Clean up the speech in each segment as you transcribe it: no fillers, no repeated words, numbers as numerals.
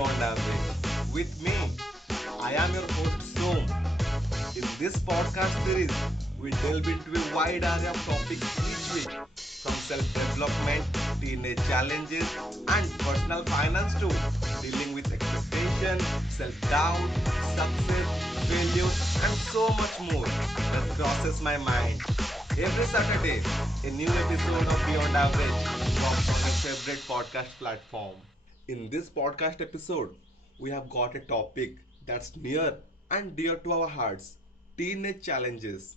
Beyond Average. With me, I am your host Som. In this podcast series, we delve into a wide array of topics each week, from self-development, teenage challenges, and personal finance to dealing with expectation, self-doubt, success, failure, and so much more that crosses my mind. Every Saturday, a new episode of Beyond Average drops on your favorite podcast platform. In this podcast episode, we have got a topic that's near and dear to our hearts: teenage challenges.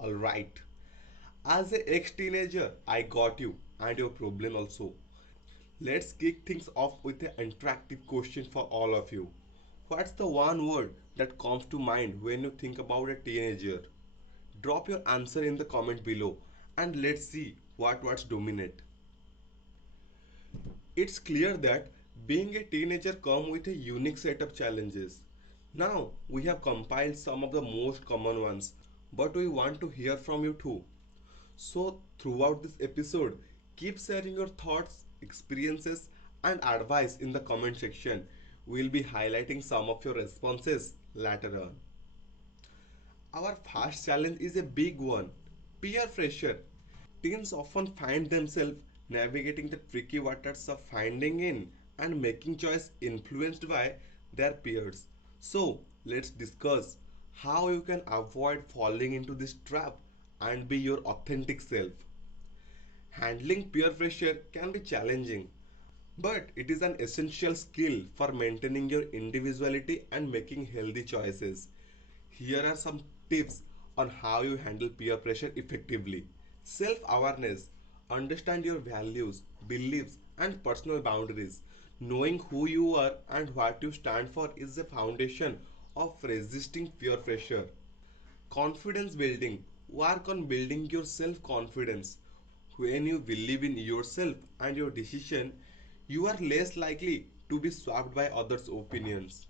Alright, as a ex teenager, I got you and your problem also. Let's kick things off with an interactive question for all of you. What's the one word that comes to mind when you think about a teenager? Drop your answer in the comment below and let's see what words dominate. It's clear that being a teenager comes with a unique set of challenges. Now, we have compiled some of the most common ones, but we want to hear from you too. So, throughout this episode, keep sharing your thoughts, experiences, and advice in the comment section. We'll be highlighting some of your responses later on. Our first challenge is a big one: peer pressure. Teens often find themselves navigating the tricky waters of finding in and making choice influenced by their peers. So, let's discuss how you can avoid falling into this trap and be your authentic self. Handling peer pressure can be challenging, but it is an essential skill for maintaining your individuality and making healthy choices. Here are some tips on how you handle peer pressure effectively. Self awareness: understand your values, beliefs, and personal boundaries. Knowing who you are and what you stand for is the foundation of resisting peer pressure. Confidence building: work on building your self confidence. When you believe in yourself and your decision, you are less likely to be swamped by others' opinions.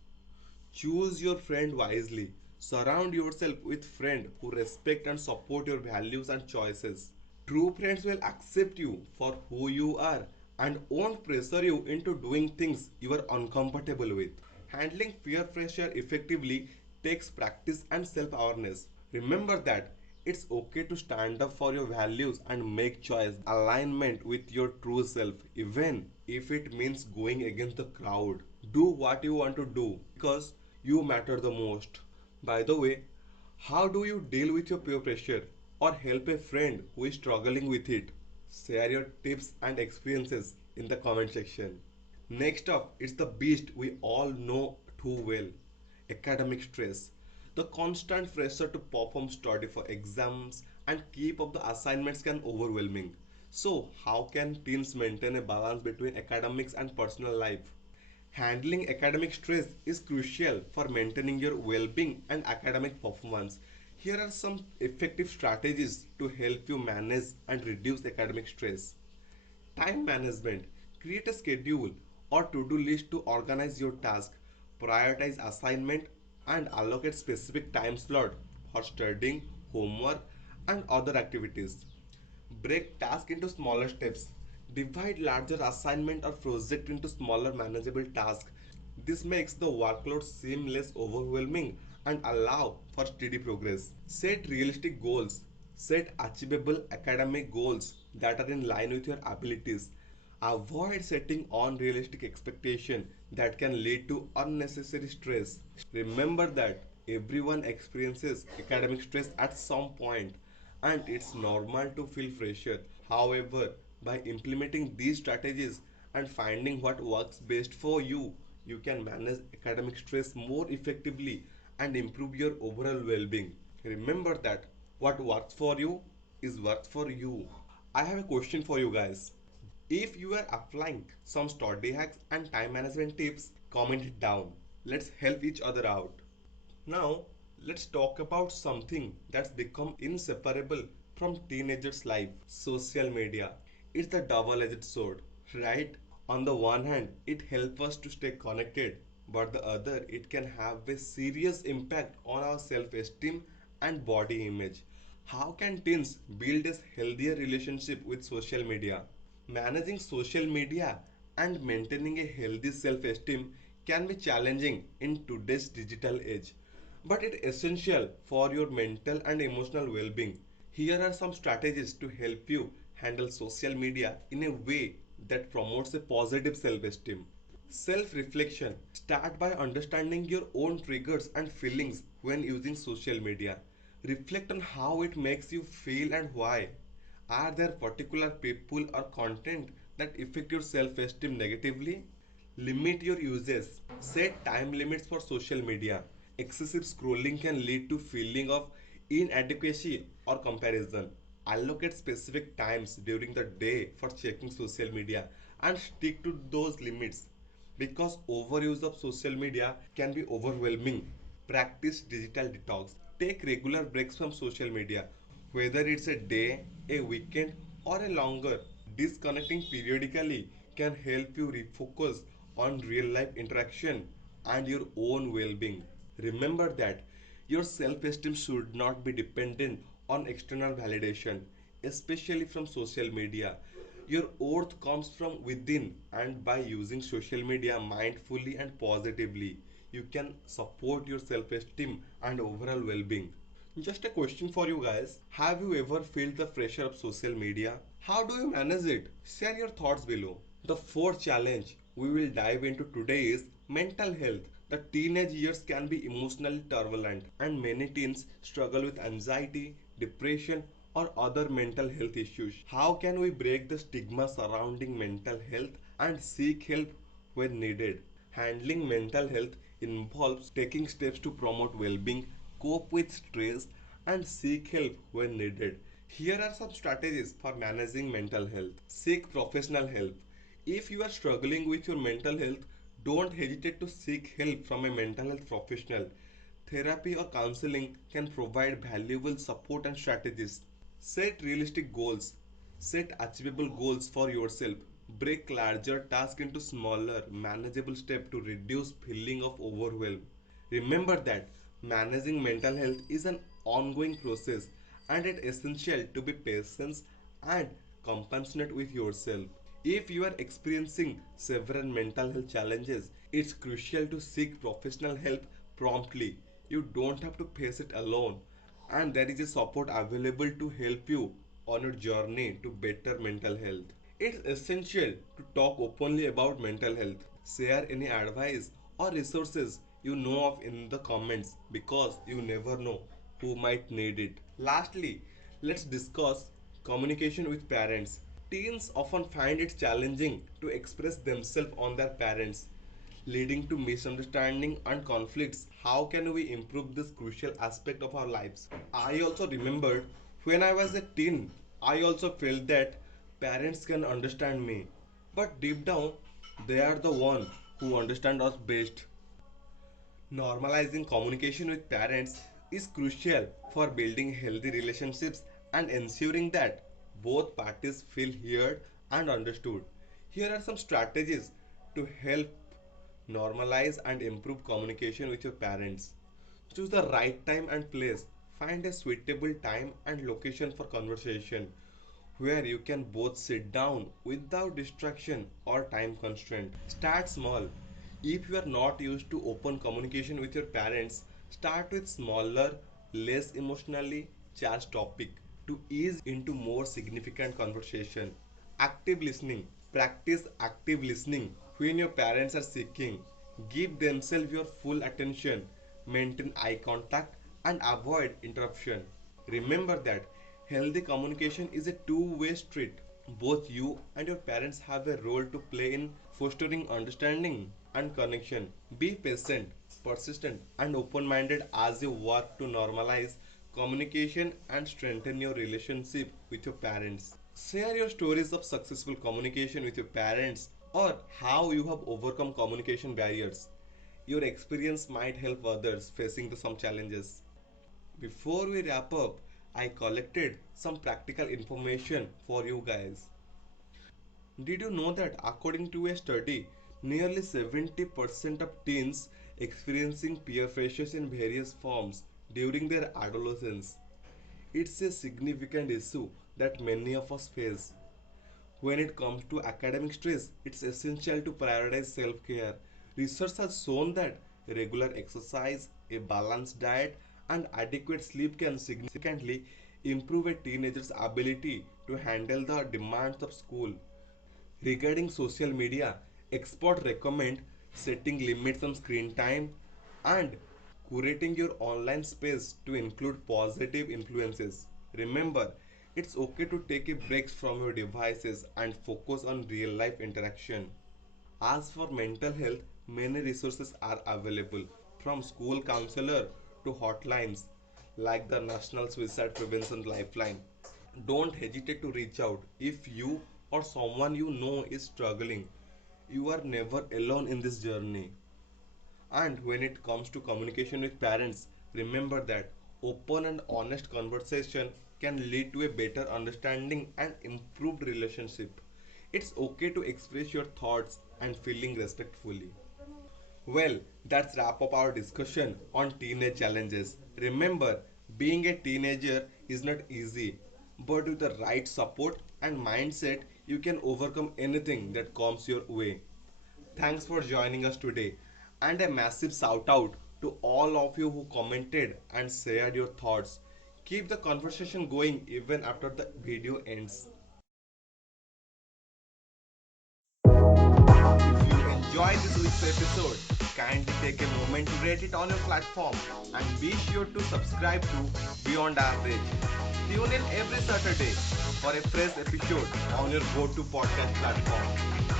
Choose your friend wisely. Surround yourself with friends who respect and support your values and choices. True friends will accept you for who you are and won't pressure you into doing things you are uncomfortable with. Handling peer pressure effectively takes practice and self awareness. Remember that it's okay to stand up for your values and make choice alignment with your true self, even if it means going against the crowd. Do what you want to do because you matter the most. By the way, how do you deal with your peer pressure or help a friend who is struggling with it? Share your tips and experiences in the comment section. Next up, it's the beast we all know too well: academic stress. The constant pressure to perform, study for exams, and keep up the assignments can overwhelming. So, how can teens maintain a balance between academics and personal life? Handling academic stress is crucial for maintaining your well being and academic performance. Here are some effective strategies to help you manage and reduce academic stress. Time management: create a schedule or to do list to organize your task, prioritize assignment, and allocate specific time slot for studying, homework, and other activities. Break tasks into smaller steps. Divide larger assignment or project into smaller manageable tasks. This makes the workload seem less overwhelming and allow for steady progress. Set realistic goals. Set achievable academic goals that are in line with your abilities. Avoid setting unrealistic expectations that can lead to unnecessary stress. Remember that everyone experiences academic stress at some point and it's normal to feel pressure. However, by implementing these strategies and finding what works best for you, you can manage academic stress more effectively and improve your overall well being. Remember that what works for you is works for you. I have a question for you guys. If you are applying some study hacks and time management tips, comment it down. Let's help each other out. Now, let's talk about something that's become inseparable from teenagers' life: social media. It's the double edged sword, right? On the one hand, it helps us to stay connected, but the other, it can have a serious impact on our self esteem and body image. How can teens build a healthier relationship with social media? Managing social media and maintaining a healthy self esteem can be challenging in today's digital age, but it's essential for your mental and emotional well being. Here are some strategies to help you handle social media in a way that promotes a positive self esteem. Self reflection. Start by understanding your own triggers and feelings when using social media. Reflect on how it makes you feel and why. Are there particular people or content that affect your self esteem negatively? Limit your uses. Set time limits for social media. Excessive scrolling can lead to feeling of inadequacy or comparison. Allocate specific times during the day for checking social media and stick to those limits because overuse of social media can be overwhelming. Practice digital detox. Take regular breaks from social media, whether it's a day, a weekend, or a longer. Disconnecting periodically can help you refocus on real life interaction and your own well being. Remember that your self esteem should not be dependent on external validation, especially from social media. Your worth comes from within, and by using social media mindfully and positively, you can support your self esteem and overall well being. Just a question for you guys. Have you ever felt the pressure of social media? How do you manage it? Share your thoughts below. The fourth challenge we will dive into today is mental health. The teenage years can be emotionally turbulent, and many teens struggle with anxiety, depression, or other mental health issues. How can we break the stigma surrounding mental health and seek help when needed? Handling mental health involves taking steps to promote well being, cope with stress, and seek help when needed. Here are some strategies for managing mental health. Seek professional help. If you are struggling with your mental health, don't hesitate to seek help from a mental health professional. Therapy or counseling can provide valuable support and strategies. Set realistic goals. Set achievable goals for yourself. Break larger tasks into smaller, manageable steps to reduce feeling of overwhelm. Remember that managing mental health is an ongoing process and it's essential to be patient and compassionate with yourself. If you are experiencing several mental health challenges, it's crucial to seek professional help promptly. You don't have to face it alone, and there is a support available to help you on your journey to better mental health. It's essential to talk openly about mental health. Share any advice or resources you know of in the comments because you never know who might need it. Lastly, let's discuss communication with parents. Teens often find it challenging to express themselves on their parents, leading to misunderstanding and conflicts. How can we improve this crucial aspect of our lives? I also remembered when I was a teen, I also felt that parents can understand me, but deep down, they are the one who understand us best. Normalizing communication with parents is crucial for building healthy relationships and ensuring that both parties feel heard and understood. Here are some strategies to help normalize and improve communication with your parents. Choose the right time and place. Find a suitable time and location for conversation where you can both sit down without distraction or time constraint. Start small. If you are not used to open communication with your parents, start with smaller, less emotionally charged topic to ease into more significant conversation. Active listening. Practice active listening when your parents are speaking. Give themselves your full attention. Maintain eye contact and avoid interruption. Remember that healthy communication is a two-way street. Both you and your parents have a role to play in fostering understanding and connection. Be patient, persistent, and open minded as you work to normalize communication and strengthen your relationship with your parents. Share your stories of successful communication with your parents or how you have overcome communication barriers. Your experience might help others facing some challenges. Before we wrap up, I collected some practical information for you guys. Did you know that according to a study, nearly 70% of teens experiencing peer pressures in various forms during their adolescence? It's a significant issue that many of us face. When it comes to academic stress, it's essential to prioritize self care. Research has shown that regular exercise, a balanced diet, and adequate sleep can significantly improve a teenager's ability to handle the demands of school. Regarding social media, experts recommend setting limits on screen time and curating your online space to include positive influences. Remember, it's okay to take a break from your devices and focus on real life interaction. As for mental health, many resources are available from school counselor to hotlines like the National Suicide Prevention Lifeline. Don't hesitate to reach out if you or someone you know is struggling. You are never alone in this journey. And when it comes to communication with parents, remember that open and honest conversation can lead to a better understanding and improved relationship. It's okay to express your thoughts and feeling respectfully. Well, that's wrap up our discussion on teenage challenges. Remember, being a teenager is not easy, but with the right support and mindset, you can overcome anything that comes your way. Thanks for joining us today, and a massive shout out to all of you who commented and shared your thoughts. Keep the conversation going even after the video ends. If you enjoyed this week's episode, kindly take a moment to rate it on your platform and be sure to subscribe to Beyond Average. Tune in every Saturday for a fresh episode on your go to podcast platform.